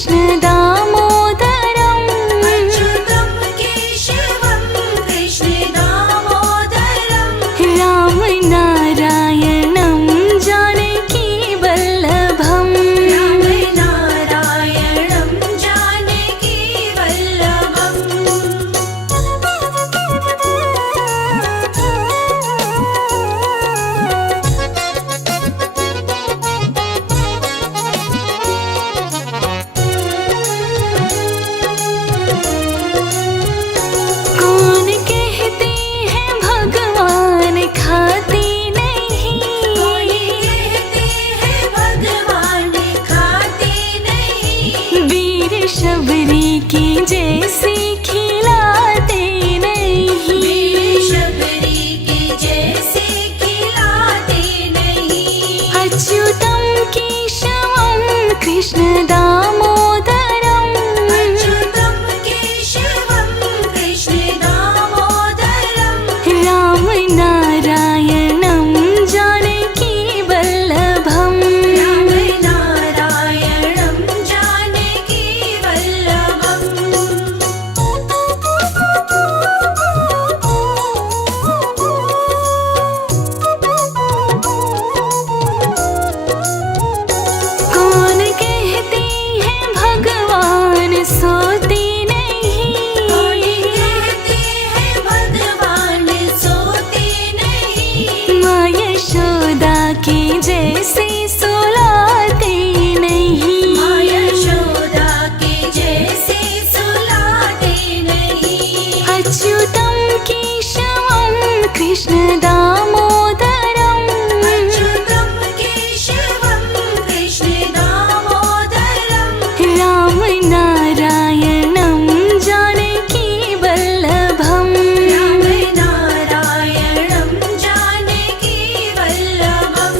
कृष्ण दामोदरम् अच्युतं केशवं कृष्ण दामोदरम् राम नारायणं जानकी वल्लभम् राम नारायणं जानकी वल्लभम् कौन कहते हैं भगवान खाते नहीं कौन कहते हैं भगवान खाते नहीं वीर शबरी की जैसे खिलाते नहीं वीर शबरी की जैसे खिलाते नहीं अच्युतं केशवं कृष्ण दामोदरम् अच्युतं केशवं कृष्ण दामोदरम् राम नारायणं जानकी वल्लभम् राम नारायणं जानकी वल्लभम् कौन कहते हैं भगवान सोते नहीं कौन कहते हैं भगवान सोते नहीं माँ यशोदा की जैसे सुलाते नहीं माँ यशोदा के जैसे सुलाते नहीं अच्युतं केशवं कृष्ण दामोदरम् अच्युतं केशवं कृष्ण दामोदरम् राम नारायणं जानकी वल्लभम् राम नारायणं जानकी वल्लभम्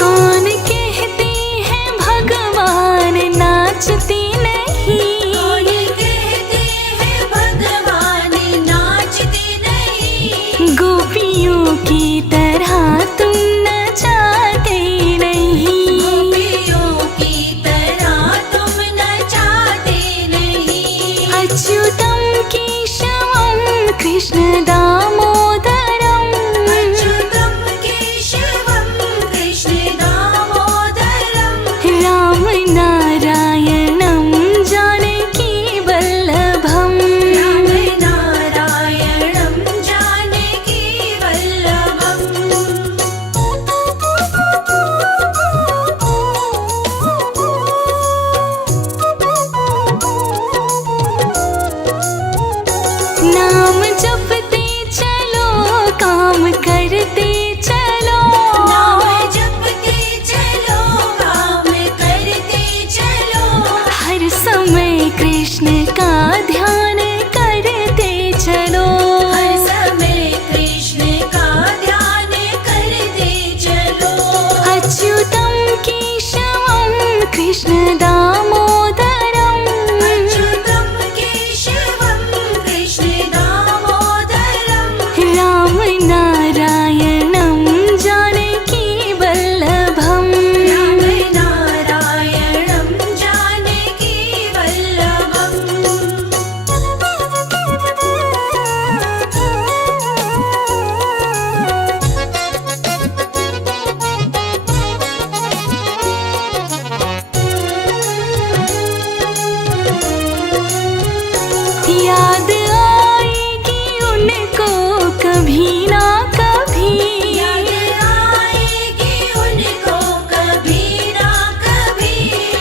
कौन कहते हैं भगवान नाचते नहीं कौन कहते हैं भगवान नाचते नहीं गोपियों की तरह तुम नचाते नहीं गोपियों की तरह तुम नचाते नहीं अच्युतं केशवं कृष्ण दामोदरम् अच्युतं केशवं कृष्ण दामोदरम् राम नारायणं जानकी वल्लभम् राम नारायणं जानकी वल्लभम् नाम जपते चलो काम करते चलो नाम जपते चलो काम करते चलो हर समय कृष्ण का ध्यान करते चलो हर समय कृष्ण का ध्यान करते चलो अच्युतं केशवं कृष्ण दामोदरम् अच्युतं केशवं कृष्ण दामोदरम् राम नारायणं जानकी वल्लभम् राम नारायणं जानकी वल्लभम् याद आएगी उनको कभी ना कभी याद आएगी उनको कभी ना कभी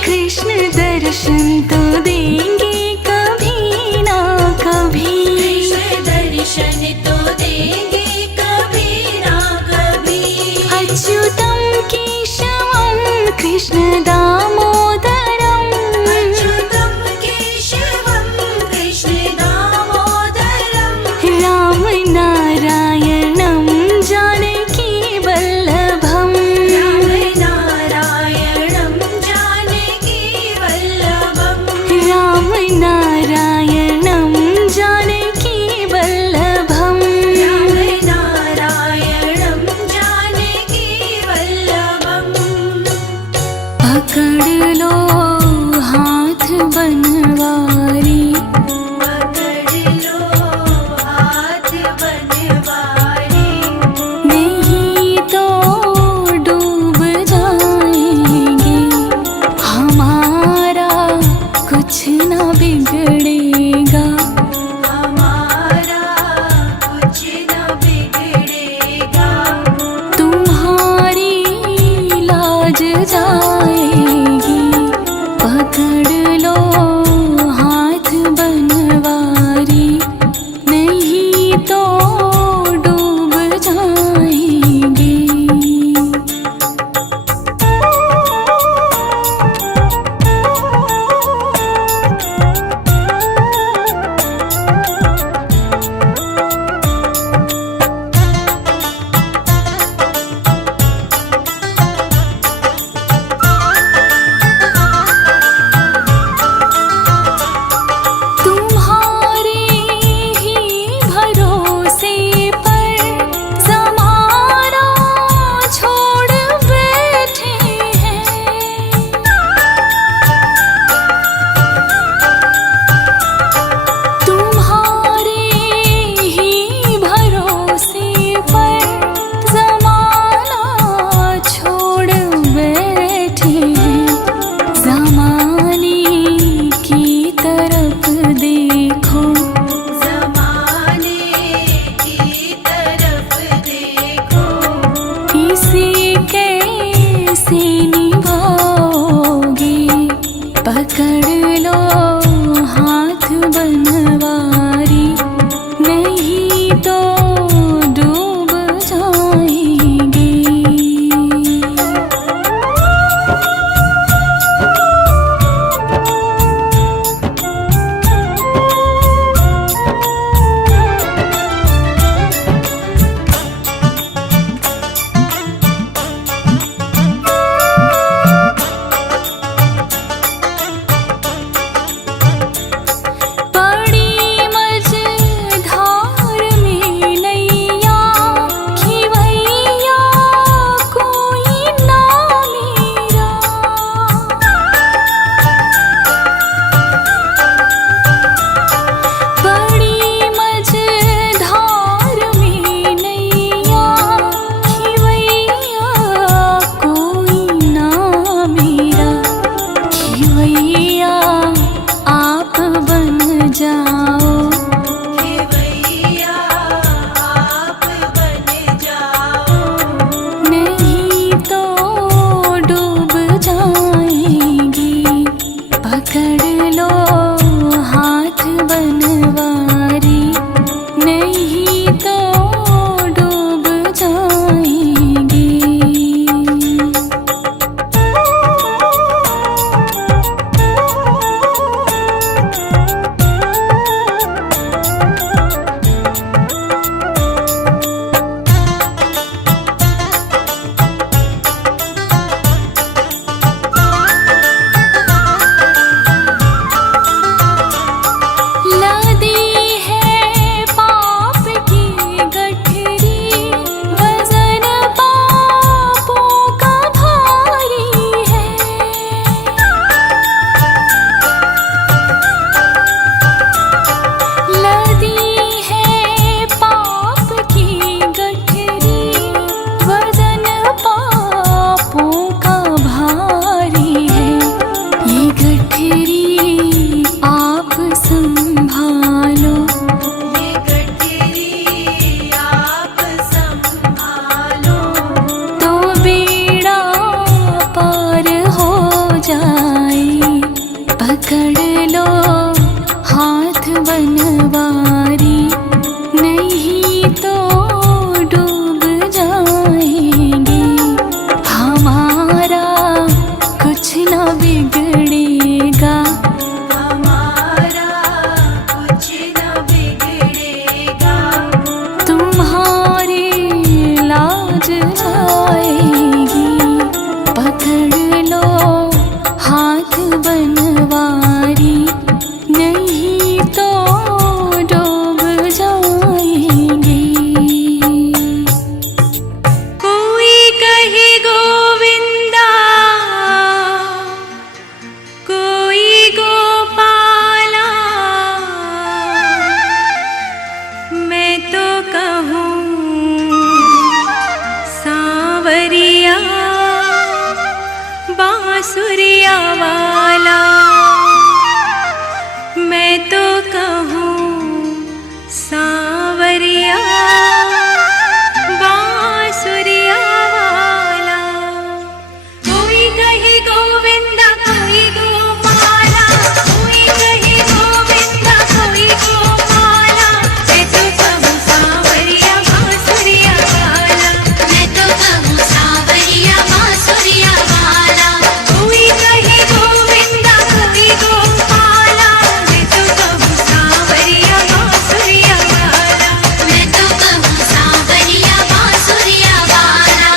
कृष्ण दर्शन तो देंगे कभी ना कभी कृष्ण दर्शन तो देंगे कभी ना कभी अच्युतं केशवं कृष्ण दामोदरम् अच्युतं केशवं कृष्ण दामोदरम् राम नारायणं जानकी वल्लभम् राम नारायणं जानकी वल्लभम् पकड़ लो हाथ बनवारी, पकड़ लो हाथ बनवारी, नहीं तो डूब जाएंगे, हमारा कुछ ना बिगड़ेगा, हमारा कुछ न बिगड़ेगा, तुम्हारी लाज जाएगी, पकड़ लो हाथ बनवारी, नहीं तो डूब जाएंगे। तुम्हारे ही भरोसे पर ज़माना छोड़ बैठे हैं, तुम्हारे ही भरोसे पर ज़माना छोड़ बैठे हैं, ज़माने की तरफ देखो, ज़माने की तरफ देखो, इसे कैसे निभाओगे, पकड़ लो हाथ बनवारी, नहीं तो डूब जाएंगे। बड़ी मझधार में नैया खिवैया कोई ना मेरा, बड़ी मझधार में नैया खिवैया कोई ना मेरा, खिवैया आप बन जाओ, खिवैया आप बन जाओ, नहीं तो डूब जाएंगे, पकड़ लो हाथ बनवारी, नहीं तो डूब जाएंगे। लदी है पाप की गठरी, वजन पापों का भारी है, लदी है पाप की गठरी, वजन पापों का भारी है, ये गठरी आप संभालो, ये गठरी आप संभालो, तो बेड़ा पार हो जाए, पकड़ लो हाथ बनवारी, नहीं तो डूब जाएंगे, हमारा कुछ ना बिगड़ेगा, हमारा कुछ न बिगड़ेगा, तुम्हारी लाज जाएगी, पकड़ लो हाथ बनवारी, नहीं तो डूब जाएंगे। कोई कहे गोविंदा, बांसुरिया वाला। मैं तो कहूँ सांवरिया बांसुरिया वाला। कोई कहे गोविंदा कोई गोपाला, कोई कहे गोविंदा कोई गोपाला। मैं तो कहूँ सांवरिया बांसुरिया वाला। मैं तो कहूँ सांवरिया बांसुरिया वाला। कोई कहे गोविंदा कोई गोपाला। मैं तो कहूँ सांवरिया बांसुरिया वाला। मैं तो कहूँ सांवरिया बांसुरिया वाला।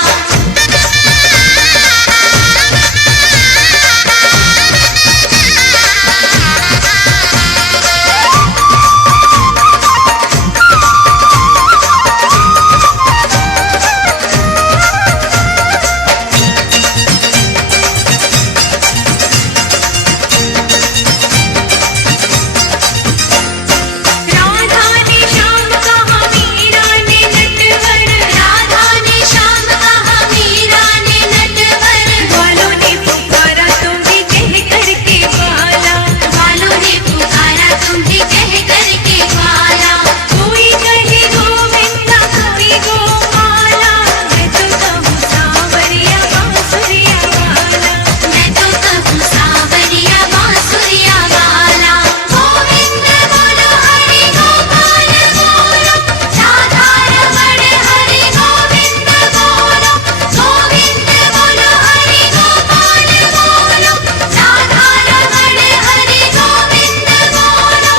राधा ने श्याम कहा मीरा ने नटवर। राधा ने श्याम कहा मीरा ने नटवर। ग्वालों ने पुकारा तुम्हें कह करके ग्वाला। ग्वालों ने पुकारा तुम्हें कह करके ग्वाला। कोई कहे गोविंदा कोई गोपाला। मैं तो कहूँ सांवरिया बांसुरिया वाला। मैं तो कहूँ सांवरिया बांसुरिया वाला। गोविंद बोलो हरि गोपाल बोलो, राधा रमण हरि गोविंद बोलो। गोविंद बोलो हरि गोपाल बोलो, राधा रमण हरि गोविंद बोलो।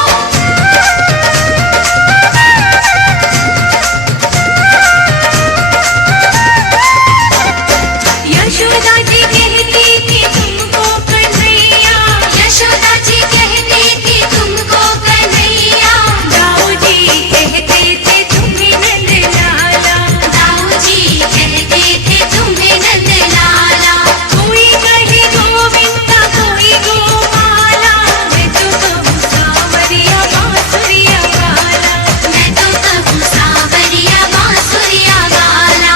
यशोदा जी कहती थी तुमको कन्हैया। यशोदा जी कहती थी तुमको कन्हैया। दाऊ जी कहते थे तुम्हें नंद लाला। दाऊ जी कहते थे तुम्हें नंद लाला। कोई कहे गोविंदा कोई गोपाला। मैं तो कहूँ सांवरिया बांसुरिया वाला। मैं तो कहूँ सांवरिया बांसुरिया वाला।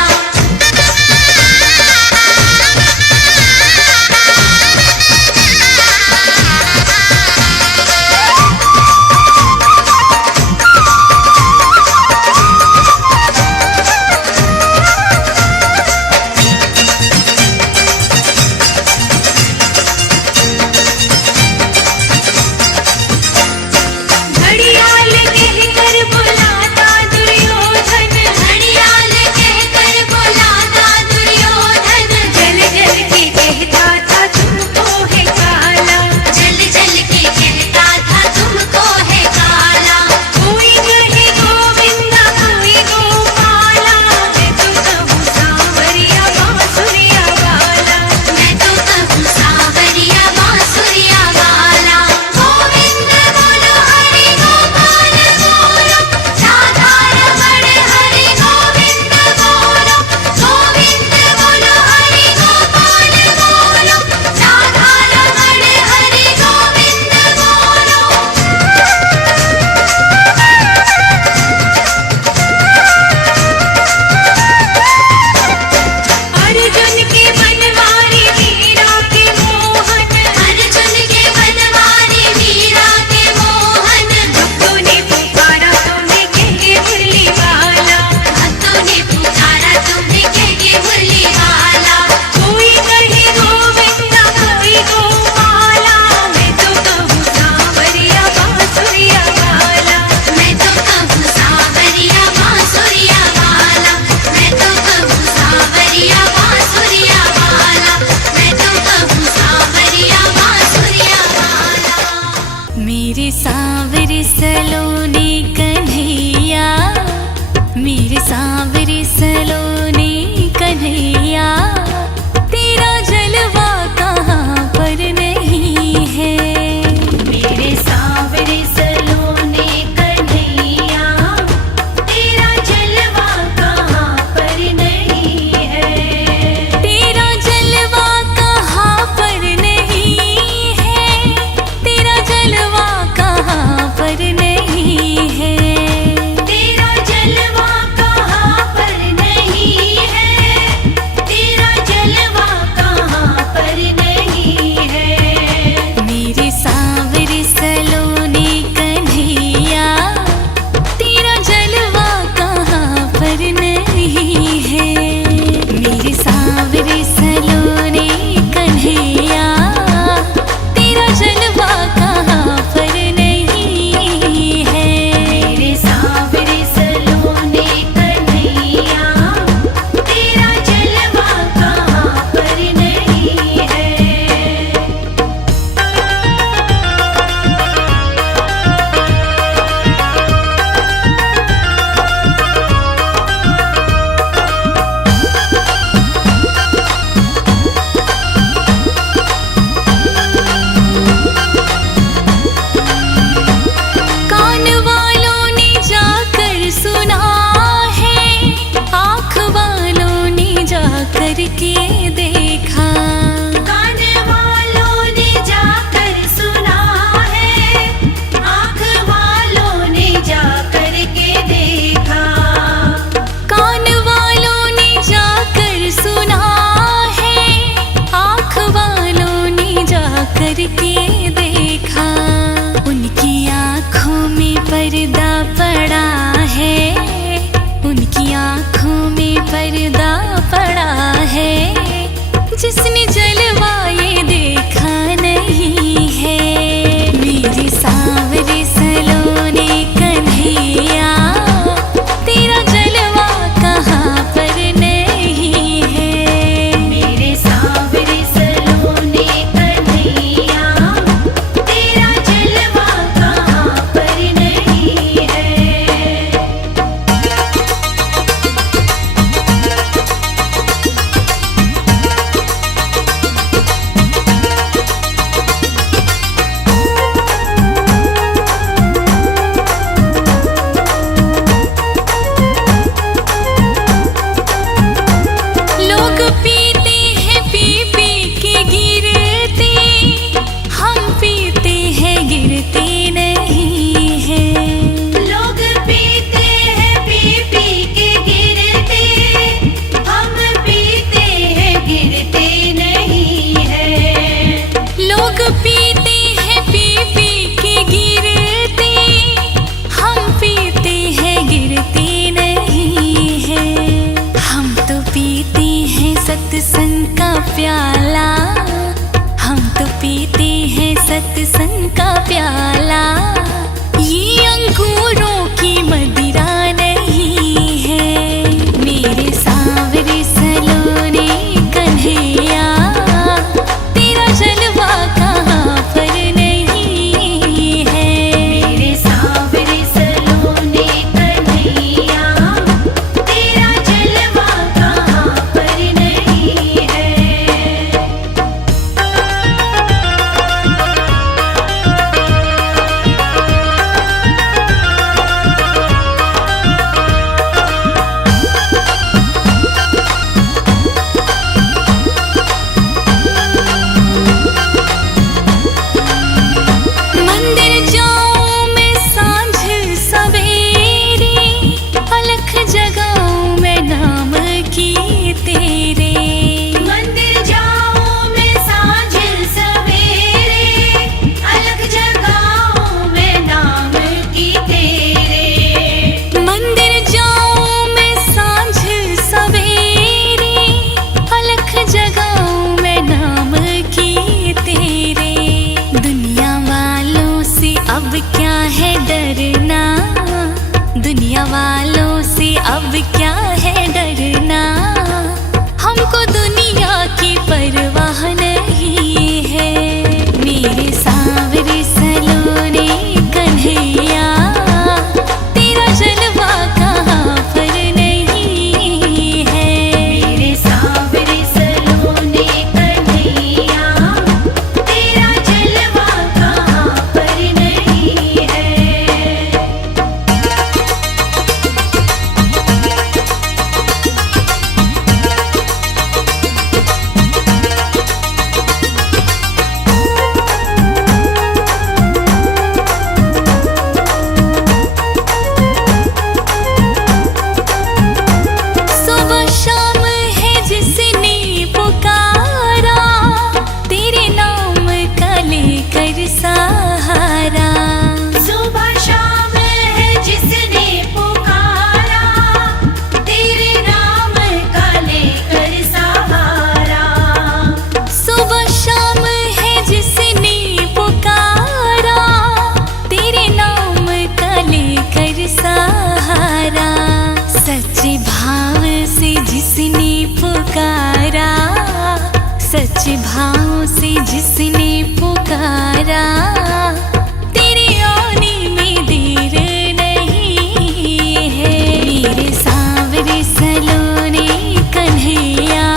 प्याला, ये अंगूरों की मदिरा नहीं है। मेरे सांवरे सलोने कन्हैया, तेरा जलवा कहाँ पर नहीं है। मेरे सांवरे सलोने कन्हैया, तेरा जलवा कहाँ पर नहीं है। मंदिर जाऊं मैं सांझ सवेरे, अलख जगाऊं मैं नाम की तेरे। मंदिर जाऊं मैं सांझ सवेरे, अलग जगाऊं मैं नाम की तेरे। मंदिर जाऊं मैं सांझ सवेरे, अलख जगाऊं मैं नाम की तेरे। दुनिया वालों से अब क्या है डरना, दुनिया वालों से अब क्या है डरना। हमको दुनिया की परवाह नहीं है। मेरे सांवरे सलोने कन्हैया, तेरा जलवा कहाँ पर नहीं है। मेरे सांवरे सलोने कन्हैया, तेरा जलवा कहाँ पर नहीं है। सुबह शाम है जिसने पुकारा, तेरे नाम का लेकर सहारा। सुबह शाम है जिसने पुकारा, तेरे नाम का लेकर सहारा। सुबह शाम है जिसने पुकारा, तेरे नाम का लेकर सहारा। सच्चे भाव से जिसने पुकारा, सच्चे भाव से जिसने पुकारा, तेरे आने में देर नहीं है। मेरे सांवरे सलोने कन्हैया,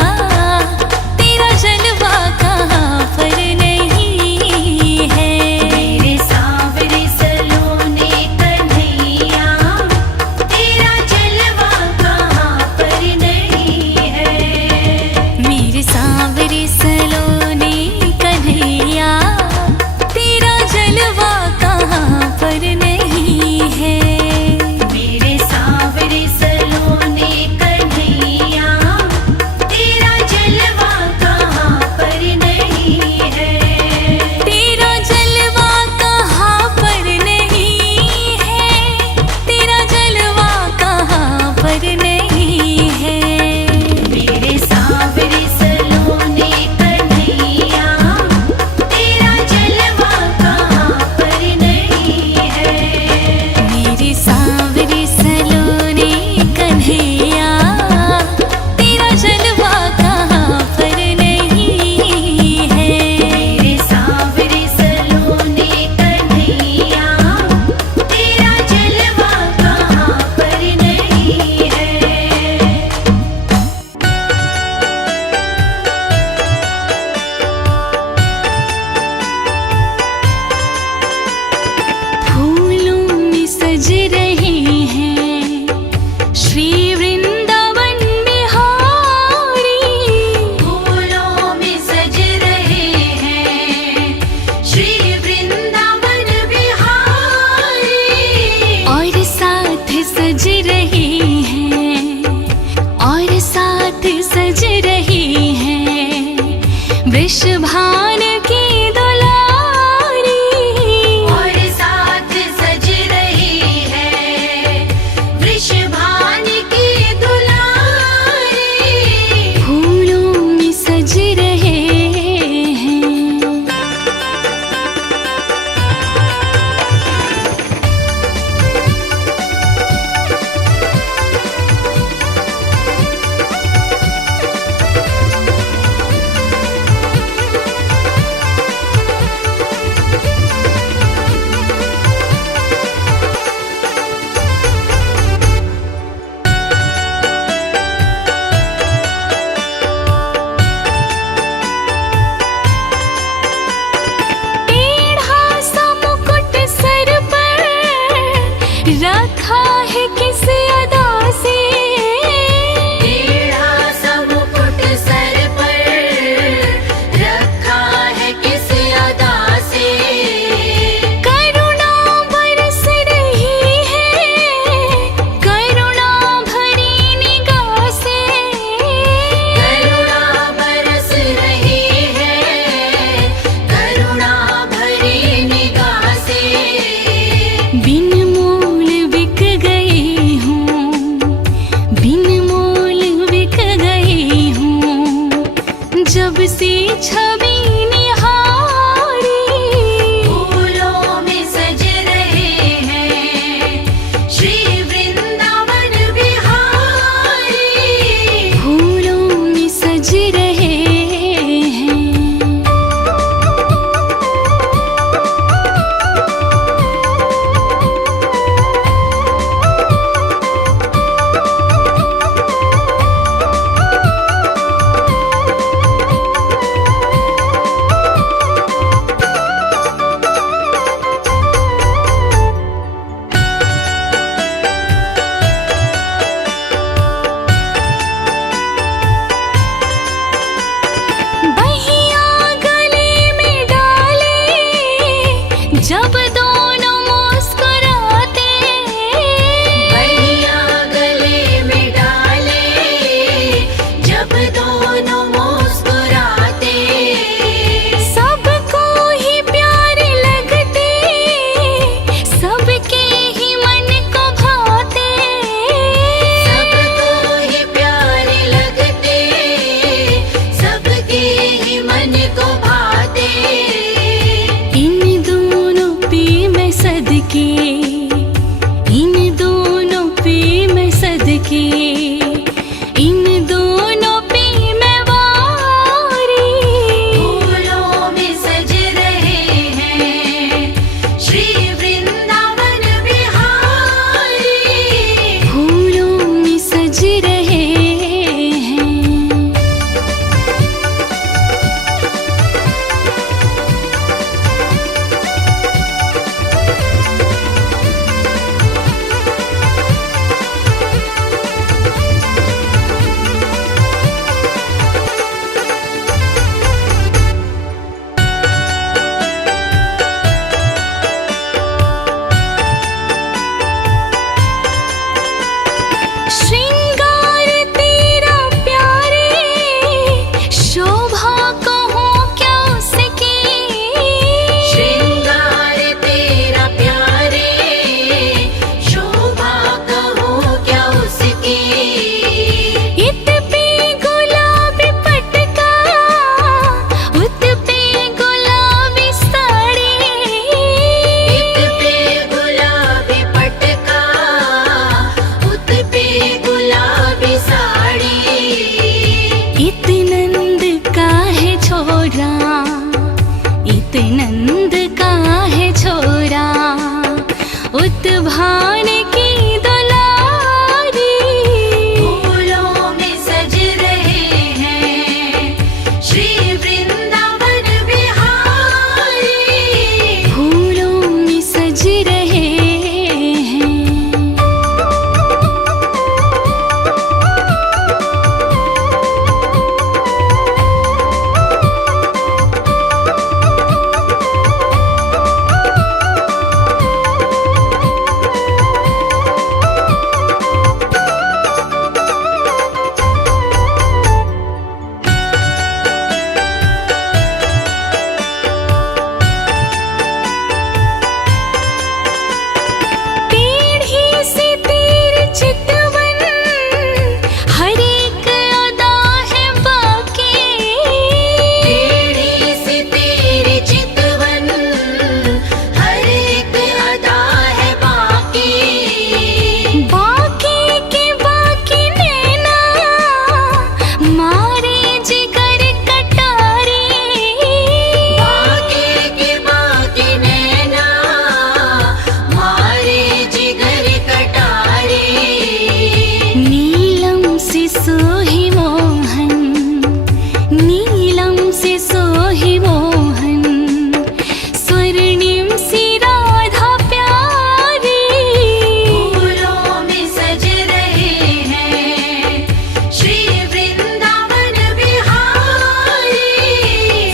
तेरा जलवा कहाँ पर नहीं है। मेरे सांवरे सलोने कन्हैया, तेरा जलवा कहाँ पर नहीं है। मेरे सांवरे सलोने कन्हैया, तेरा जलवा कहाँ पर नहीं है। मेरे सांवरे सलोने कन्हैया, तेरा जलवा कहाँ पर नहीं है। तेरा जलवा कहाँ पर नहीं है, तेरा जलवा कहाँ पर नहीं है। मेरे सांवरे सलोने कन्हैया, तेरा जलवा कहाँ पर नहीं है। मेरे सांवरे सलोने कन्हैया, तेरा जलवा कहाँ पर नहीं है। मेरे सांवरे सलोने कन्हैया, तेरा जलवा कहाँ पर नहीं है। फूलों में सज रहे हैं श्री वृंदावन बिहारी। फूलों में सज रहे हैं श्री वृंदावन बिहारी। और साथ सज रहे हैं, और साथ सज रहे हैं वृषभान की दुलारी। और साथ सज रही है वृषभान की दुलारी। फूलों में सज रहे हैं। छवि निहारी। फूलों में सज रहे हैं श्री वृंदावन बिहारी। फूलों में सज रहे हैं। बहिया गले में डाले जब दोनों मुस्कुराते। बहिया गले में डाले जब दोनों मुस्कुराते। सबको ही प्यारे लगते, सबके ही मन को भाते। सबको ही प्यारे लगते, सबके ही मन को भाते। इन दोनों पे मैं सदके, इन दोनों पे मैं सदके, इन दोनों पे मैं वारी। फूलों में सज रहे हैं श्री वृंदावन बिहारी। फूलों में सज रहे हैं। श्रृंगार तेरा प्यारे, शोभा कहूँ क्या उसकी। श्रृंगार तेरा प्यारे, शोभा कहूँ क्या उसकी। इत पे गुलाबी पटका, उत पे गुलाबी साड़ी। इत पे गुलाबी पटका, उत पे गुलाबी साड़ी। इत नंद का है छोरा, इत नंद का है छोरा, उत भान की दुलारी। फूलों में सज रहे हैं श्री वृंदावन बिहारी। फूलों में सज रहे हैं। टेढ़ी सी तेरी चितवन, हर एक अदा है बाकी। टेढ़ी सी तेरी चितवन, हर एक अदा है बाकी। बाकी के बाकी नैना, मारे जिगर कटारी। बाकी के बाकी नैना, मारे जिगर कटारे। नीलम से सोही मोहन, नीलम से सोही मोहन, स्वर्णिम सी राधा प्यारी। फूलों में सज रहे हैं श्री वृंदावन बिहारी।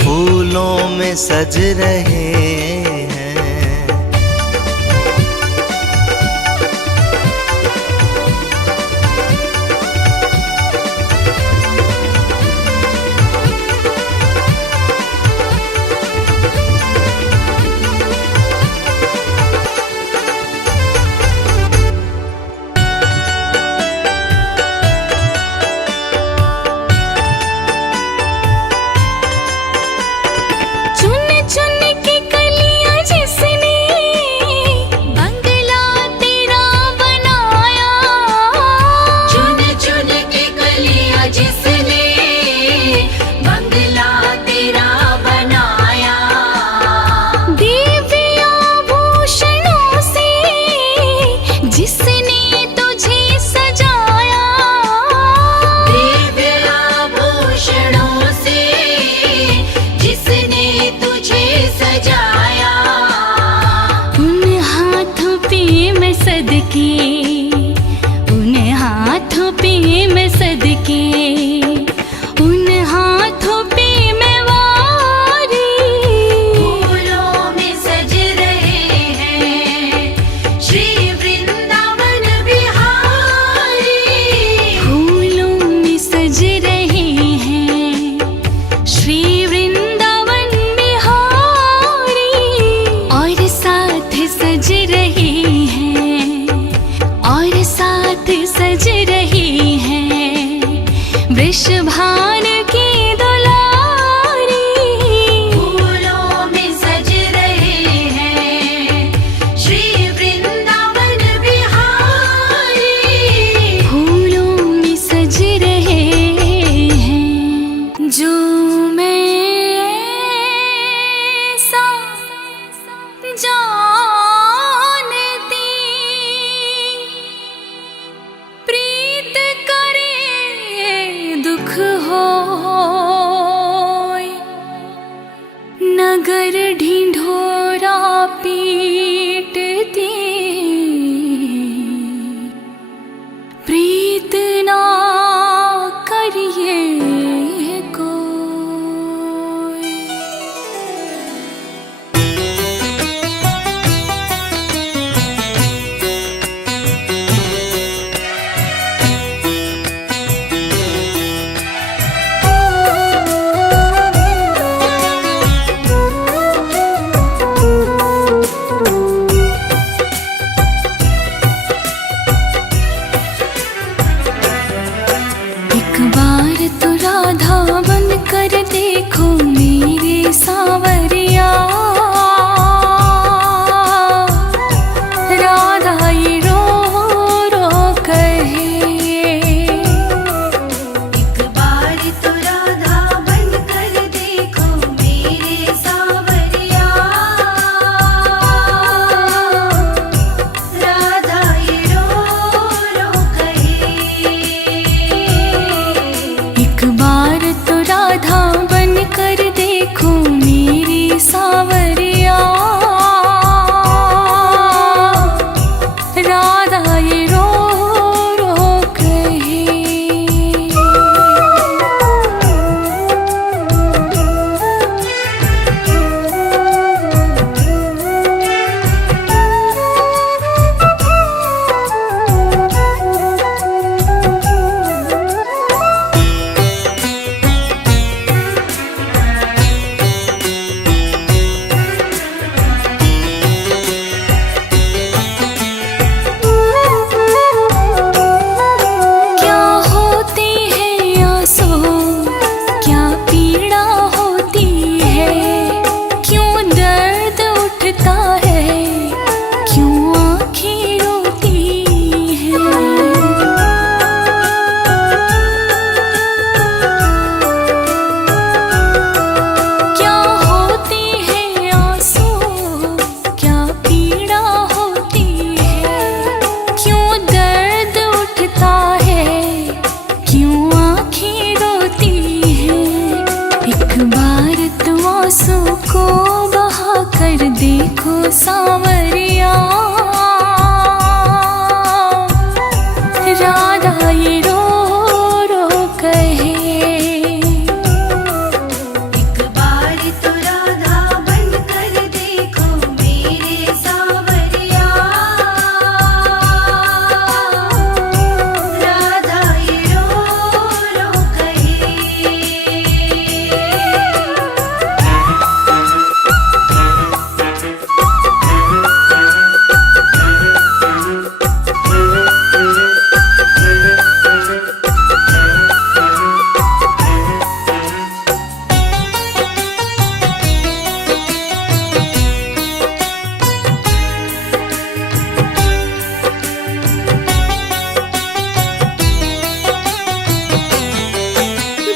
फूलों में सज रहे हैं। नगर ढिंढोरा पीटती प्रीत ना करिए कोई। एक बार तो राधा बन कर देखो मेरे सावरिया, राधा ये रो रो कहे। एक बार तो राधा बन कर देखो मेरे सावरिया, राधा ये रो रो कहे। एक बार तो राधा बन कर देखो मेरी सावरिया, राधा ये रो रो कहे। क्या होती है आंसू, क्या पीड़ा होती है, क्यों दर्द उठता है, क्यों आँखें रोती हैं। क्या होती है आंसू, क्या पीड़ा होती है, क्यों दर्द उठता है, क्यों आँखें रोती हैं। एक बार तो आंसू को बहा कर देखो सावरिया, राधा ये रो रो कहे। एक बार तो राधा बन कर देखो मेरे सावरिया, राधा ये रो रो कहे।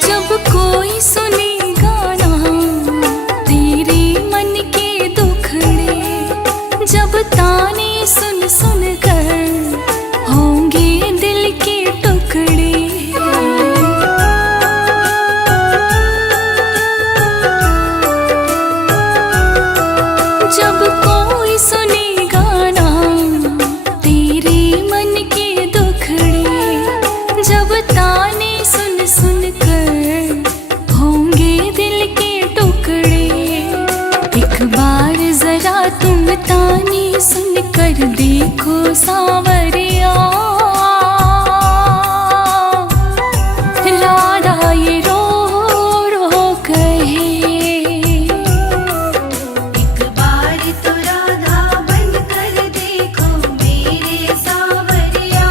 जब कोई सुने गाना तेरे मन के दुखड़े, जब ताने सुन सुन कर होंगे दिल के टुकड़े। जब कोई सुने गाना तेरे मन के दुखड़े, जब ताने सुन सुन कर होंगे दिल के टुकड़े। एक बार जरा तुम ताने सुन कर देखो सावरिया, राधा ये रो रो कहे। एक बार तो राधा बन कर देखो मेरे सावरिया,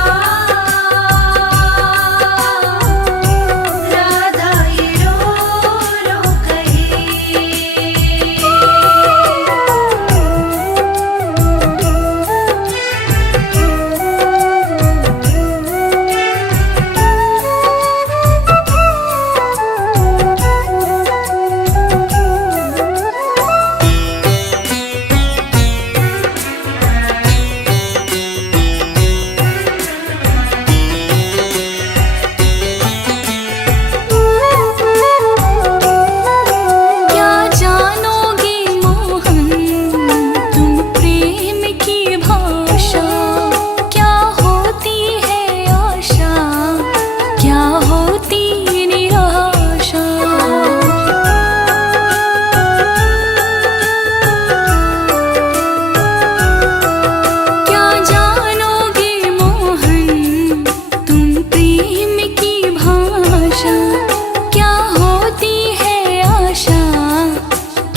राधा ये रो रो कहे।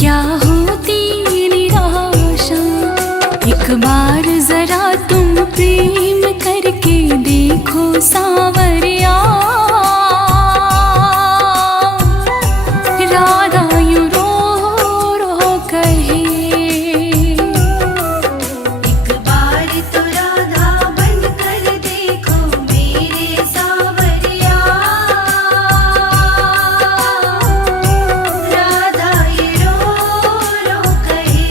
क्या होती निराशा। एक बार जरा तुम प्रेम करके देखो सावरिया। राधा यूं रो रो कहे, एक बार तो राधा बन कर देखो मेरे सावरिया। राधा ये रो रो कहे।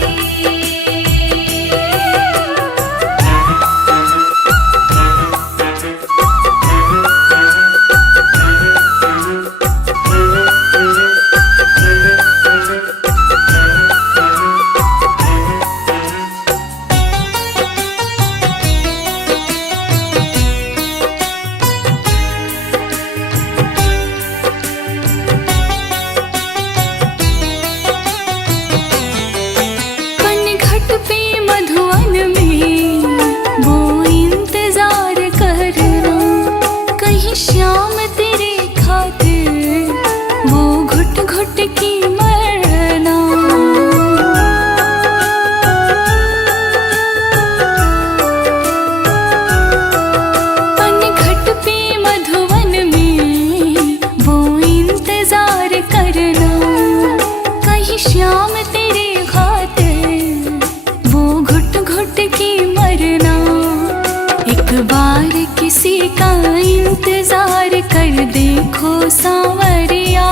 पनघट पे मधुवन में वो इंतजार करना, कहीं श्याम तेरे खातिर वो घुट घुट की मरना। पनघट पे मधुवन में वो इंतजार करना, कहीं श्याम तेरे खातिर वो घुट घुट की मरना। एक बार किसी का इंतजार कर देखो सावरिया।